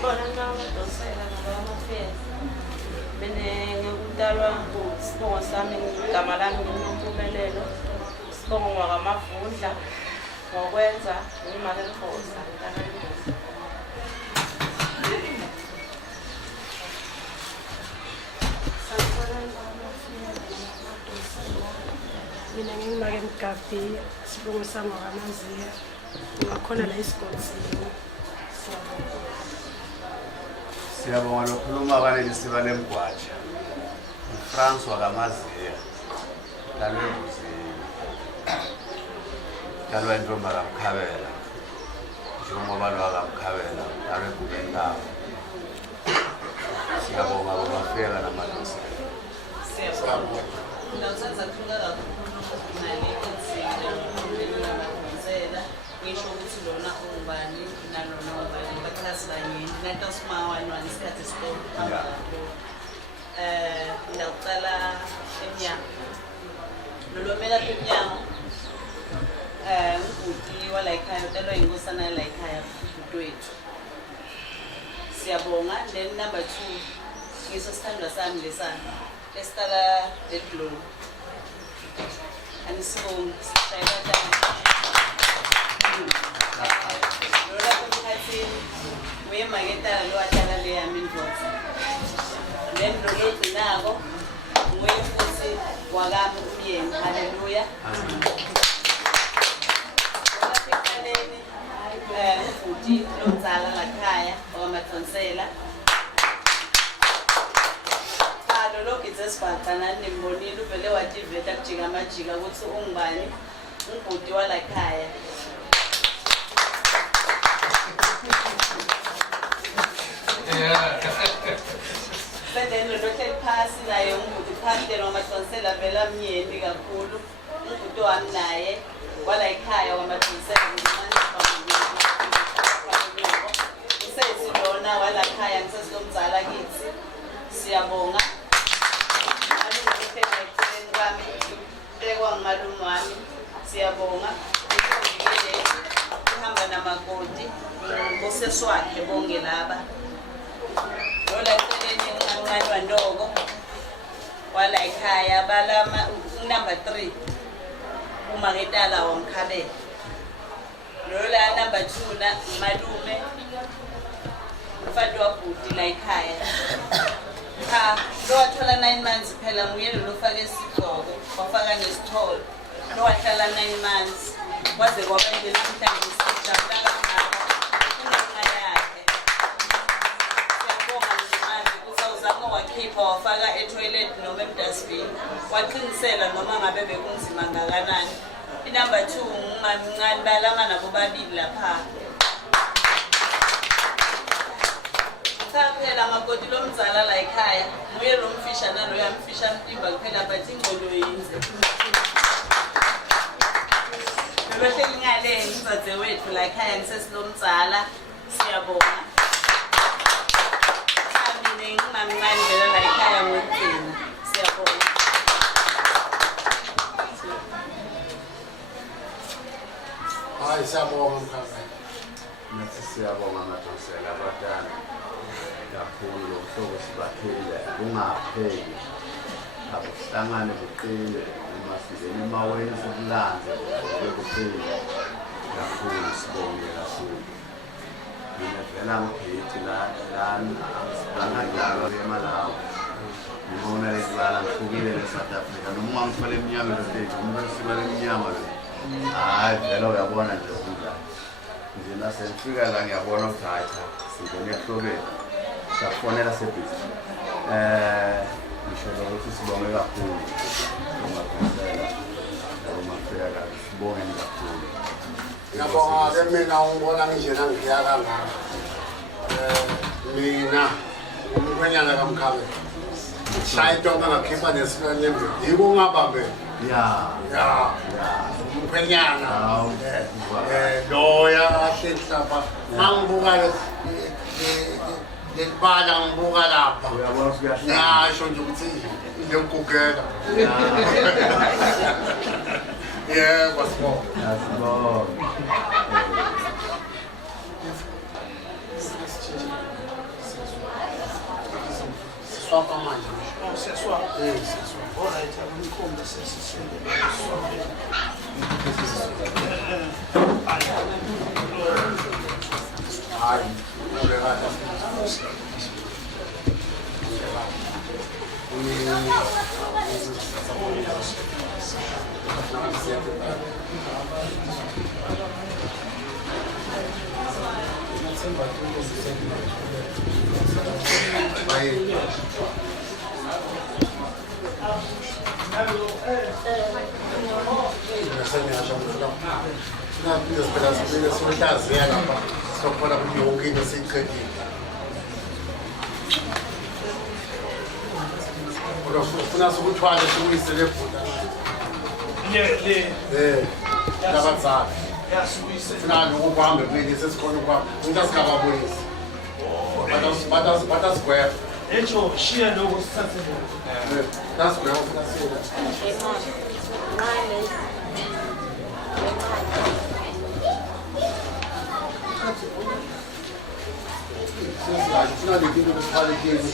Bona ngamadosela Mafuyeka. Ngikudalwa sibongo sami igama lami Mpumalanga. Sibongo wakamafundla ngokwenza imali enkhosa mina ngingimake Mgabhi sibongo sami wakamaziya ngakhona la esigodini. Siyabonga lokhuluma kanelisiba lemgwaja uFrance wakamaziya dalwe intombazana Mkhabela njengoba lwakamkhabela dalwe kubentawo. Siyabonga Mafuyeka namadosela. Siyabonga. Ngawusenza kuthula kakhulu imali ensika namadosela ngisho ukuthi lona ungubani nalona ungubani baklasi banyeni nathi simawanwani isikhathi sihamba ngiyaqala emnyango lolomela emnyango ubhuti wala ekhaya utelwa inkosana yala ekhaya udwethu. Siyabonga. Then number 2 ngiso sithandwa sami lesana esitala edlo anisibonga sishayela tani lola kumkhathini uyemaketala lo atala le yami indvodza. Then lo gcinako nguye futhi wakami umyeni. Haleluya. Ubhuti lomzala lakhaya wakamathonsela lo gitse sibhaqana nimbonile uvele wathi iveta kujika amajika ukuthi ungubani ubhuti walakhaya. Then lo hleli phasi naye ubhuti phambili wamathonsela vela mnyeni kakhulu. Ubhuti wami naye wala ekhaya wamathonsela usesilona wala ekhaya ngisesilomzala kithi. Siyabonga. Malume wami siyabonga uhamba namakoti ngosesi wakhe bonke laba lola eceleni uncane wandoko wala ekhaya balama number 3 umaketala wamkhabela lola number 2 na malume mfati wabhuti la ekhaya lo wathola 9 months phela nguye lo lofaka esigqoko wafaka nesitholo lo wahlala 9 months waze kwaba nje namhlanje sijabula kangaka kunenxa yakhe. Siyabonga manje usawuzama wakhipha wafaka etoilet noma emdustbin waqinisela noma ngabe bekunzima ngakanani. Number 2 ngumncane balama nabo babili lapha. Phela makoti lomzala la ekhaya nguye lo mfisha nalo yamfisha mtimba kuphela but ingqondo yenze. Lo hleli ngale ngizwa udadewethu la ekhaya ngisesilomdzala siyabonga mina ngimamncane vela la ekhaya ngokugcina siyabonga hayi siyabonga Mkhabela nathi siyabonga madonsela abatana kakhulu lokuhlobo sibaphile kungapheli akuhlangane kuqile noma sizeni emaweni sokulanze kuqile kakhulu sibonge kakhulu mina vela ngiphethe lana eMalawi ngibona lekulala ngihlukile le-South Africa noma ngifale emnyama lefethu umuntu sibale emnyama lo hayi vela uyabona nje kunjani nje nasengifika la ngiyabona ukuthi hayi cha singene ehlokweni safonela sebhizi ngisho ukuthi sibonge kakhulu Mafuyeka sibonge kakhulu ngiyabonga ke mina ungibona nginjena ngiya kangaka mina umkhwenyana kaMkhabela shaya itonga ngakhipha nesilanyembe yiko ungabambela ya umkhwenyana loya ahlehlapha mangibuka lekubala ngibuka lapha ngasho nje ukuthi ngiyokugugela yebo sibonga siswapha manje Siyaswapha. Alright, akumkhomba sesiswele. hayi ulekada ufuna sukuthwala sukuyisele ebhuda labadzala funa ukukuhambe kweli sesikhona ukuhamba umuntu asikababuyisi batasigweba Echo, shia logo sithathe tasigweba funa siyela funa lekinto kusiphalekeni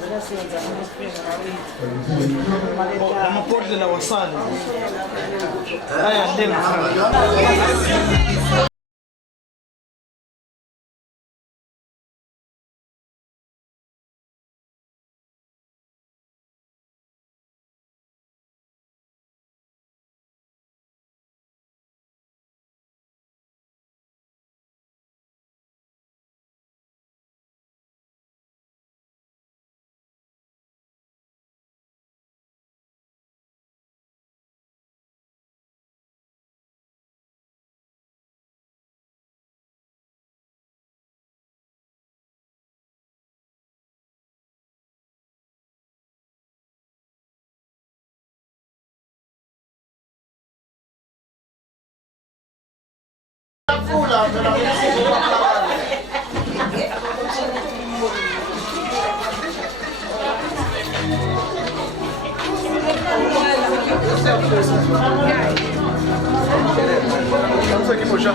Vela siyenza ngokusipheka Amabhodlela wasali. Ayalenga. Vamos aqui, moja.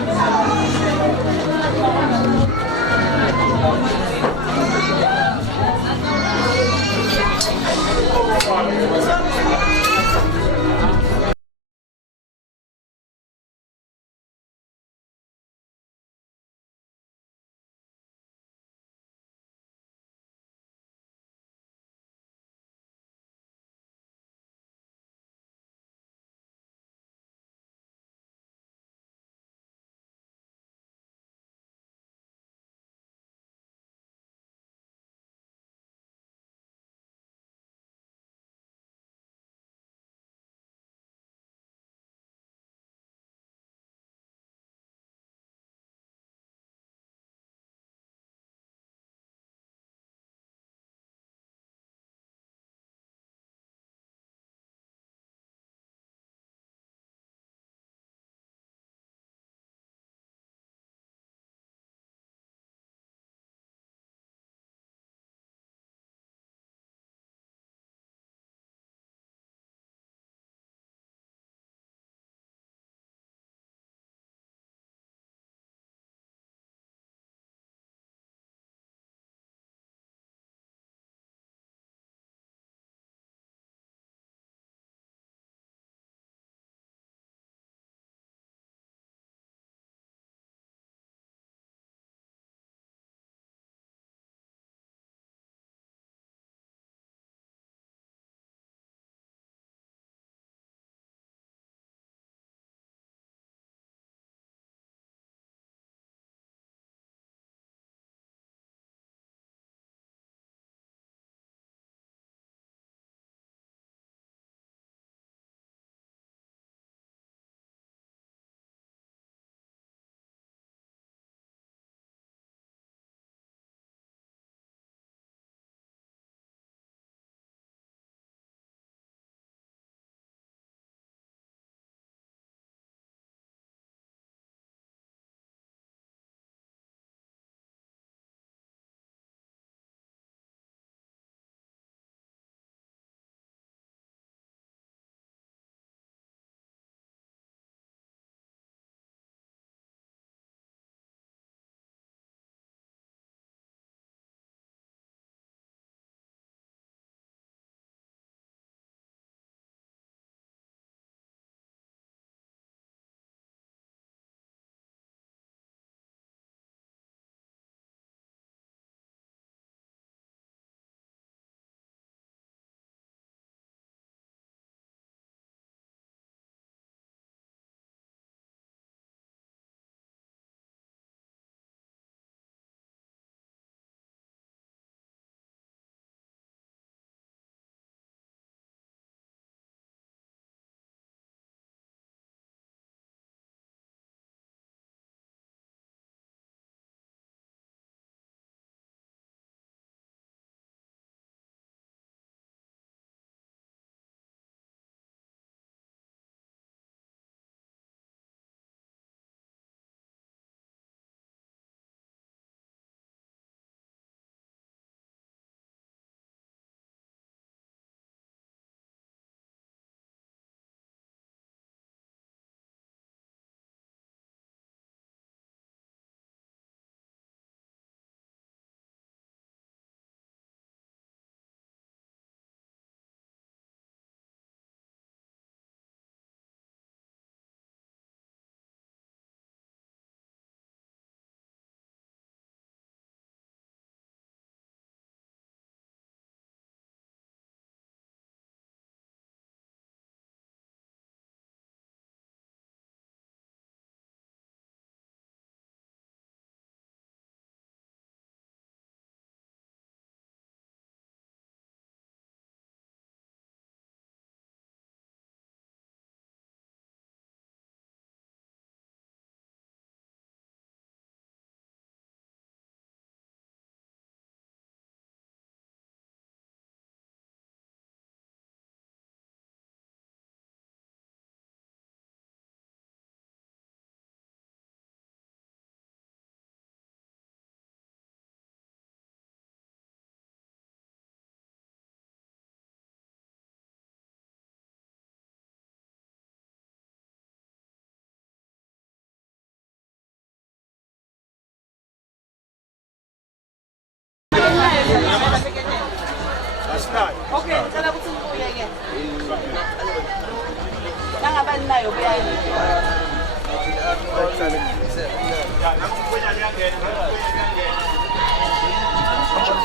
nayo kuyani.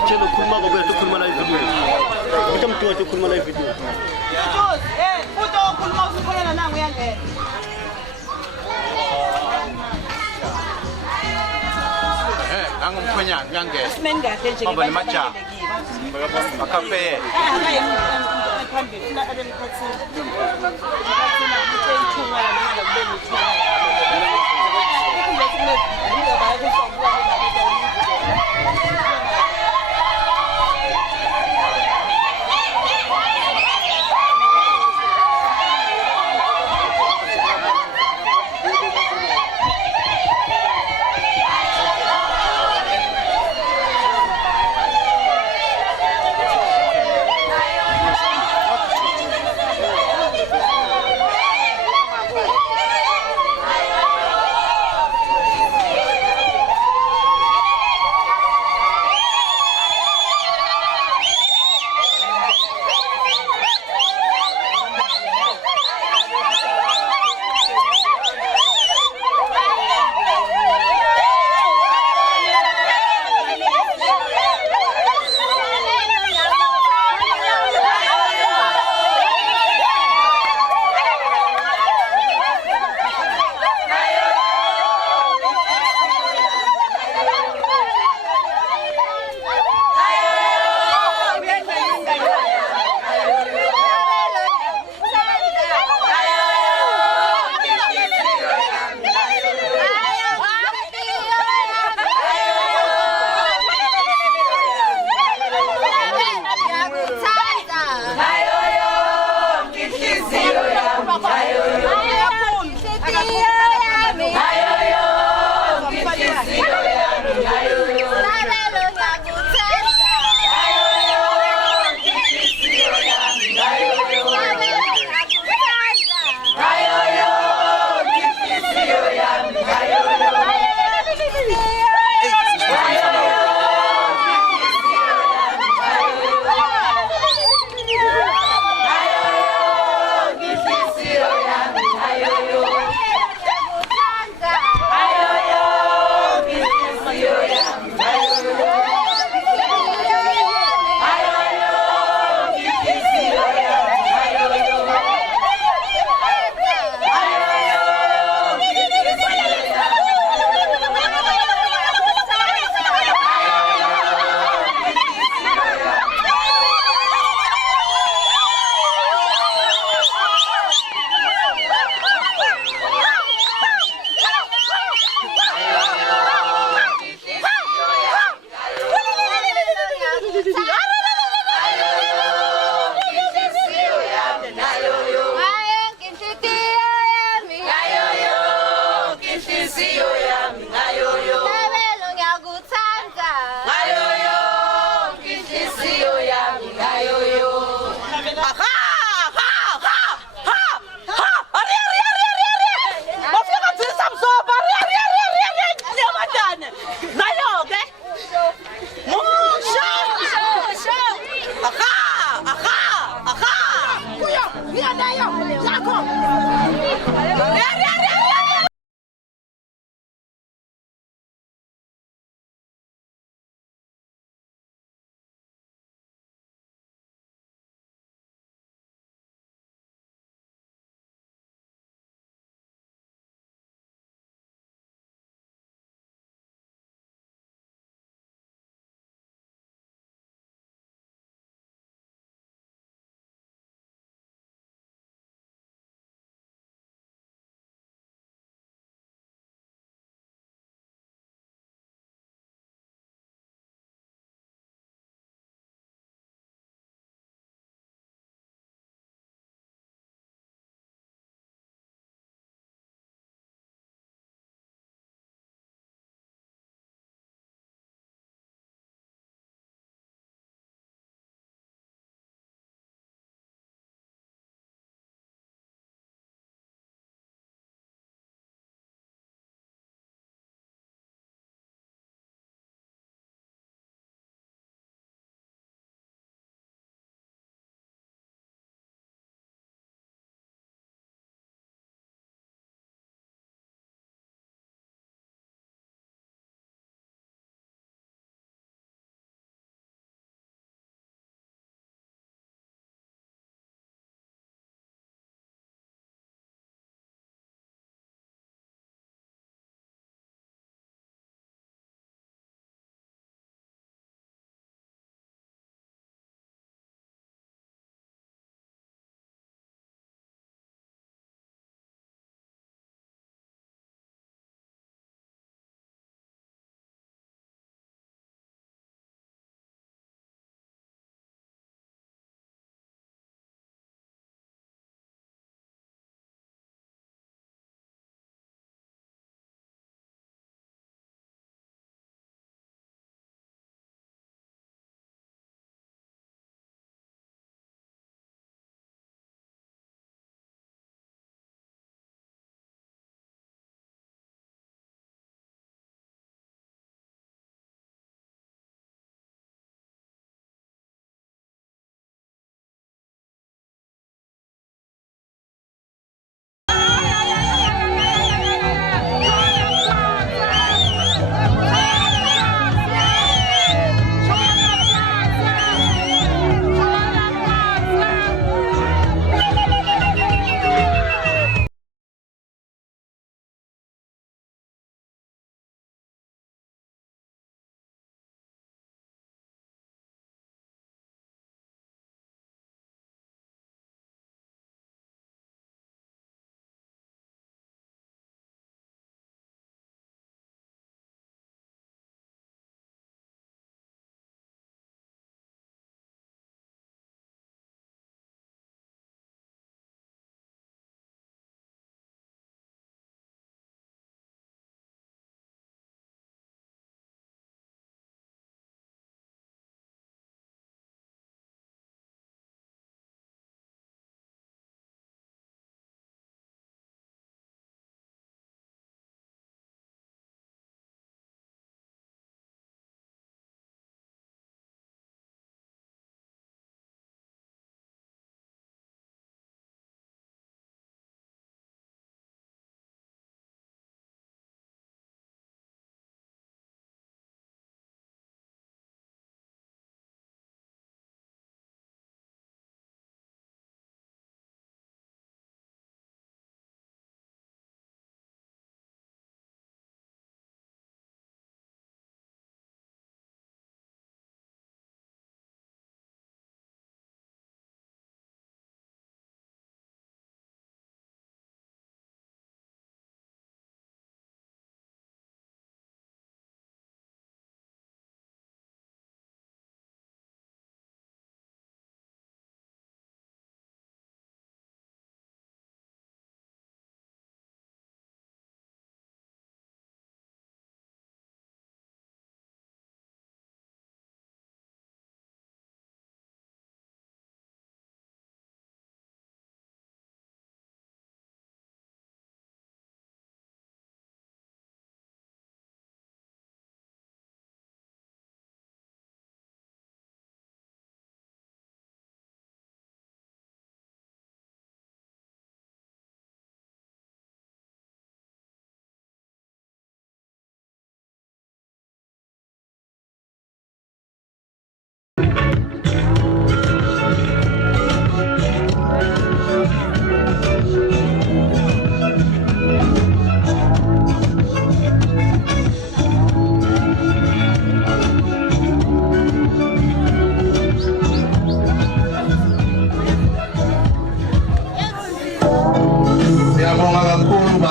Chelo khuluma ngoba ukhuluma live video. Uthi mntu ukhuluma live video. Jozi, futhi okhuluma usikhona nangu uyangena. Angumkhwenyana uyangena. Simeni kahle nje Ngoba nemajaha. Akafe. Phambili la abemkhathini. Ukhathina ukuthi ithunga la nanga kubeni ithunga.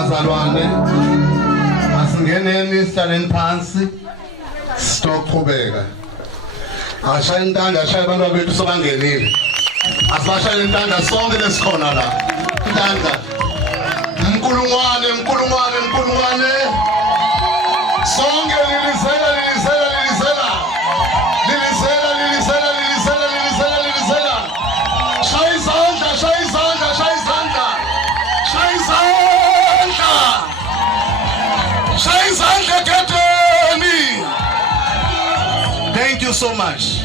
bazalwane asingeneni sihlaleni phansi siqhubeka ashaya intanda ashaya abantu bethu sobangenile asibashaya intanda sonke lesikhona la intanda mkulungwane sonke lilizela shaya geteni. Thank you so much.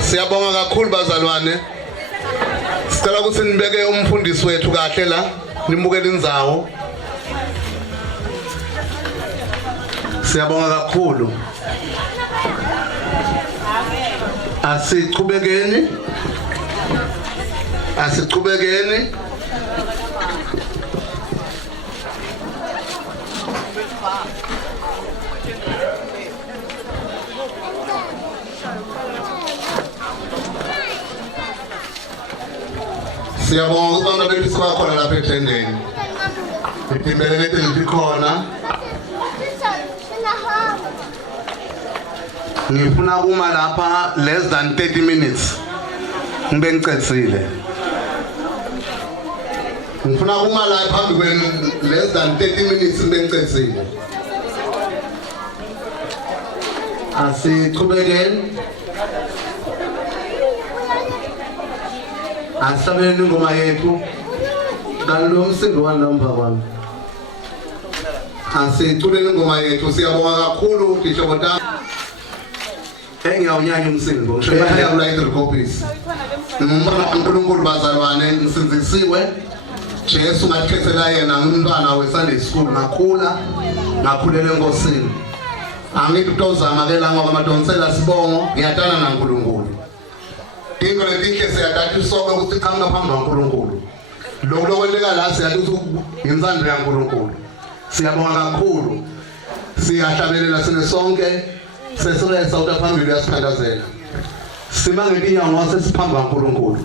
Siyabonga kakhulu bazalwane. Sicela ukuthi nibeke umfundisi wethu kahle la, nimbukele indzawo. Siyabonga kakhulu. Asiqhubekeni. Siyabonga abantu bethu sibakhona lapha ethendeni. Iphembelele likhona. Ngifuna kuma lapha less than 30 minutes. Ngibe ngicetsile. Ngifuna kuma la phambi kwenu less than 30 minutes ngibe ngicetsile. Asiqhubekeni. Asabeni ngoma yethu kanlo umsindo walomba kwami. Asiculeni ngoma yethu siyabonga kakhulu Bishopota. Engiyawunyanya umsindo ngisho ekhaya kula 3 copies. Ngumntwana kaNkulunkulu bazalwane ngisinzisiwe. Jesu ngakhethela yena ngumntwana weSunday school ngakhula ngakhulela enkosini. Angithi utozama ke la ngoba amadonsela sibongo ngiyatana naNkulunkulu. Into letihle siyathatha isonke ukuthi qhamuka phambi kwaNkulunkulu. Lokho lokweleka la siyathi ukuthi insando yaNkulunkulu. Siyabonga kakhulu. Siyahlabelela sine sonke sesiresa uphambili yasiphandazela. Simangele inyango sesiphambi kwaNkulunkulu.